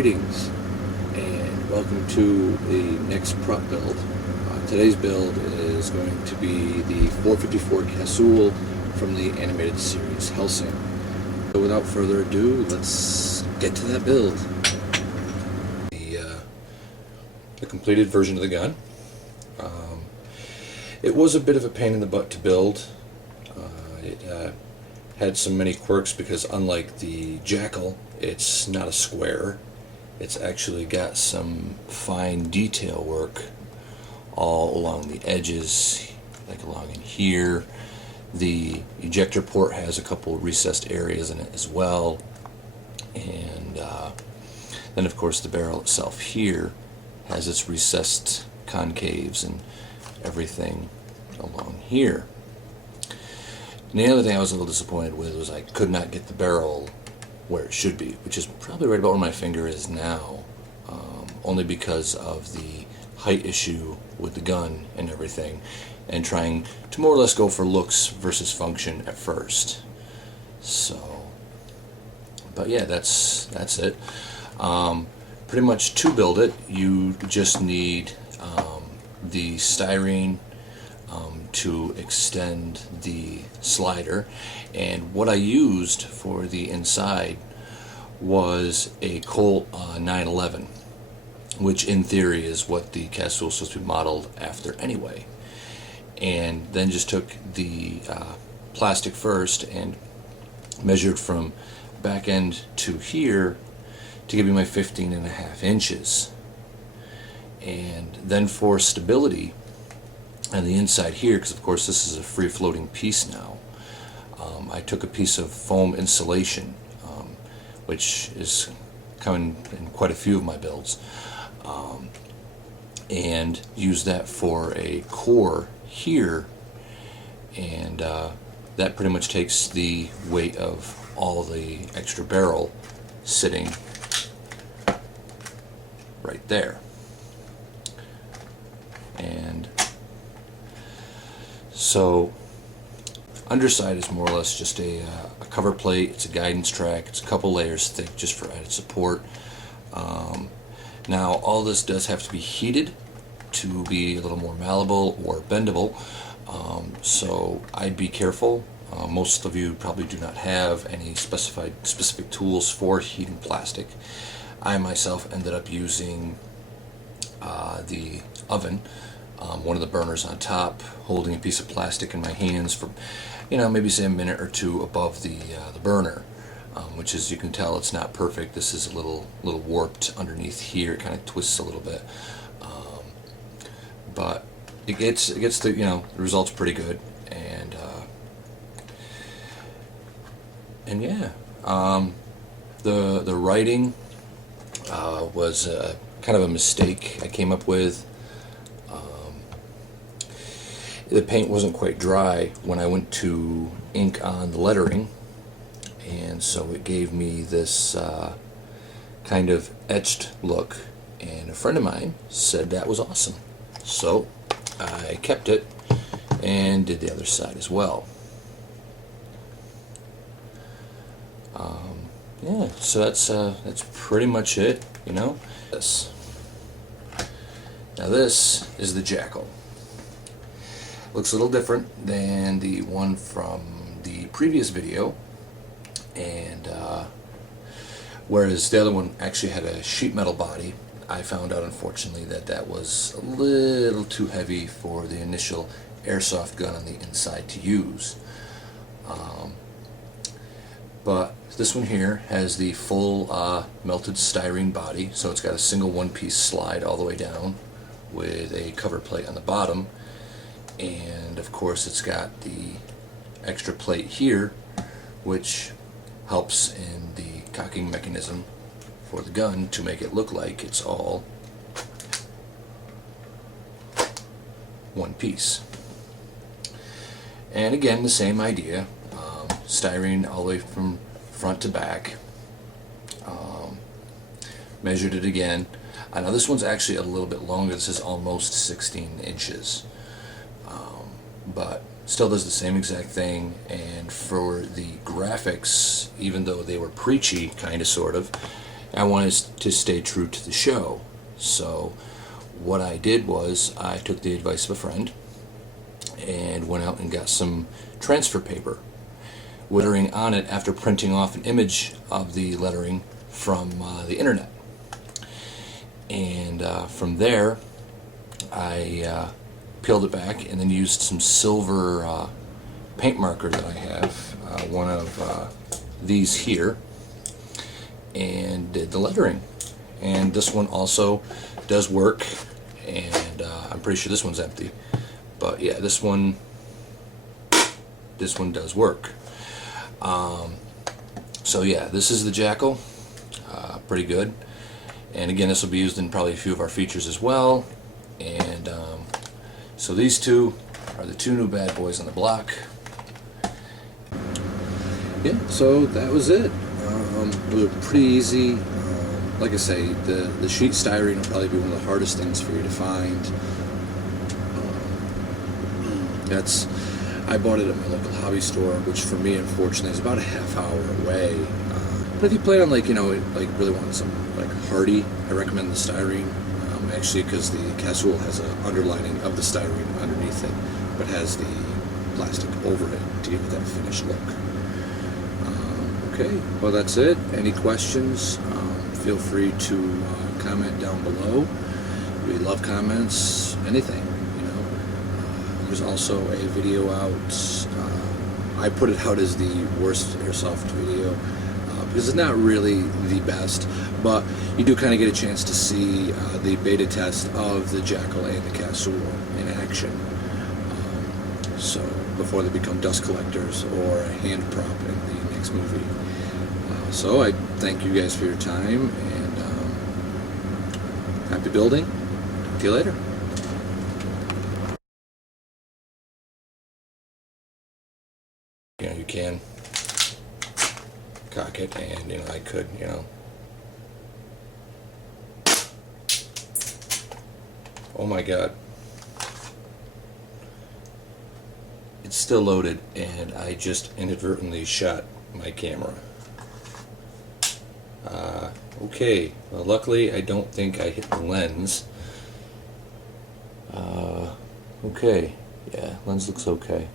Greetings and welcome to the next prop build. Today's build is going to be the 454 casull from the animated series Hellsing. So without further ado, let's get to that build. The completed version of the gun. It was a bit of a pain in the butt to build. It had so many quirks because unlike the Jackal, it's not a square. It's actually got some fine detail work all along the edges, like along in here. The ejector port has a couple recessed areas in it as well, and then of course the barrel itself here has its recessed concaves and everything along here. And the other thing I was a little disappointed with was I could not get the barrel where it should be, which is probably right about where my finger is now, only because of the height issue with the gun and everything, and trying to more or less go for looks versus function at first. So, but yeah, that's it. Pretty much to build it, you just need the styrene to extend the slider, and what I used for the inside was a Colt 911, which in theory is what the casull is supposed to be modeled after anyway, and then just took the plastic first and measured from back end to here to give me my 15.5 inches, and then for stability on the inside here, because of course this is a free floating piece now, I took a piece of foam insulation, which is coming in quite a few of my builds, and used that for a core here, and that pretty much takes the weight of all the extra barrel sitting right there. And so underside is more or less just a cover plate. It's a guidance track. It's a couple layers thick just for added support. Now all this does have to be heated to be a little more malleable or bendable, so I'd be careful. Most of you probably do not have any specific tools for heating plastic. I myself ended up using the oven, one of the burners on top, holding a piece of plastic in my hands for, maybe say a minute or two above the burner, which, as you can tell, it's not perfect. This is a little warped underneath here. It kind of twists a little bit, but it gets the the results pretty good, and yeah, the writing was kind of a mistake I came up with. The paint wasn't quite dry when I went to ink on the lettering, and so it gave me this kind of etched look, and a friend of mine said that was awesome, so I kept it and did the other side as well. Yeah, so that's pretty much it, This. Now this is the Jackal. Looks a little different than the one from the previous video, and whereas the other one actually had a sheet metal body, I found out unfortunately that was a little too heavy for the initial airsoft gun on the inside to use. But this one here has the full melted styrene body, so it's got a single one-piece slide all the way down with a cover plate on the bottom, and of course it's got the extra plate here, which helps in the cocking mechanism for the gun to make it look like it's all one piece. And again, the same idea, styrene all the way from front to back. Measured it again. I know this one's actually a little bit longer. This is almost 16 inches, but still does the same exact thing. And for the graphics, even though they were preachy, kind of, sort of, I wanted to stay true to the show. So what I did was I took the advice of a friend and went out and got some transfer paper, lettering on it after printing off an image of the lettering from the internet. And from there, I peeled it back and then used some silver paint marker that I have, one of these here, and did the lettering. And this one also does work, and I'm pretty sure this one's empty, but yeah, this one does work. So yeah, this is the Jackal, pretty good. And again, this will be used in probably a few of our features as well. And so these two are the two new bad boys on the block. Yeah, so that was it. It was pretty easy. Like I say, the sheet styrene will probably be one of the hardest things for you to find. I bought it at my local hobby store, which for me, unfortunately, is about a half hour away. But if you plan on really want some hardy, I recommend the styrene. Actually, because the casull has an underlining of the styrene underneath it, but has the plastic over it to give it that finished look. Okay, well that's it. Any questions? Feel free to comment down below. We love comments, anything, There's also a video out. I put it out as the worst airsoft video because it's not really the best, but you do kind of get a chance to see the beta test of the Jackal and the casull in action. So before they become dust collectors or a hand prop in the next movie. So I thank you guys for your time, and happy building. Talk to you later. You can cock it, and I could, Oh my God. It's still loaded, and I just inadvertently shot my camera. Okay, well, luckily I don't think I hit the lens. Okay, yeah, lens looks okay.